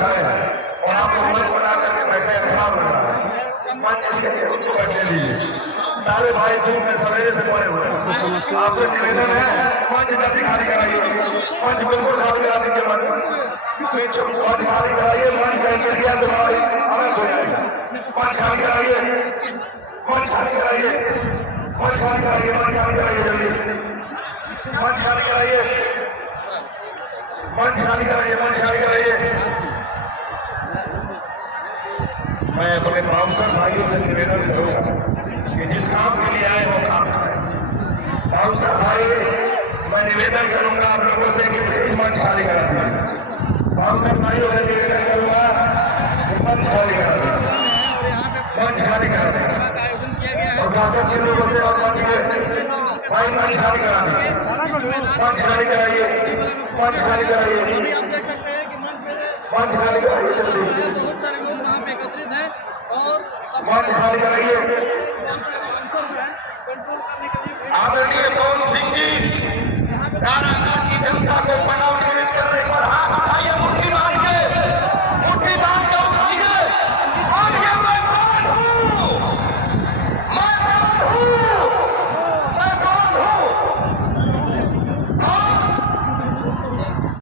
खड़े हैं और आपको मंच बना करके बैठे हैं, खराब लग रहा है। मंच इसके लिए उनको बैठने दीजिए। सारे भाई धूप में सवेरे से पड़े हुए हैं। आपसे निवेदन है मंच जल्दी खाली कराइए, मंच बिल्कुल खाली करा दीजिए। मंच खाली कराइए, मंच का इंतजार दबाई अलग हो जाएगा। मंच खाली कराइए, मंच खाली कराइए, मंच खाली कराइए, मंच खाली कराइए, जल्दी मंच खाली कराइए, मंच खाली कराइए, मंच खाली कराइए। मैं अपने बाउंसर भाइयों से निवेदन करूंगा कि जिस काम के लिए आए वो काम करें। बाउंसर भाई, मैं निवेदन करूंगा आप लोगों से कि प्लीज मंच खाली करा दीजिए। बाउंसर भाइयों से निवेदन करूंगा कि मंच खाली करा दीजिए, मंच खाली करा दीजिए। प्रशासन के लोगों से और मंच के भाई मंच खाली करा दीजिए, मंच खाली कराइए, मंच खाली कराइए, मंच खाली कराइए, जल्दी बहुत सारे लोग यहाँ पे एकत्रित हैं और मंच खाली कराइए। आदरणीय पवन सिंह जी काराकाट की जनता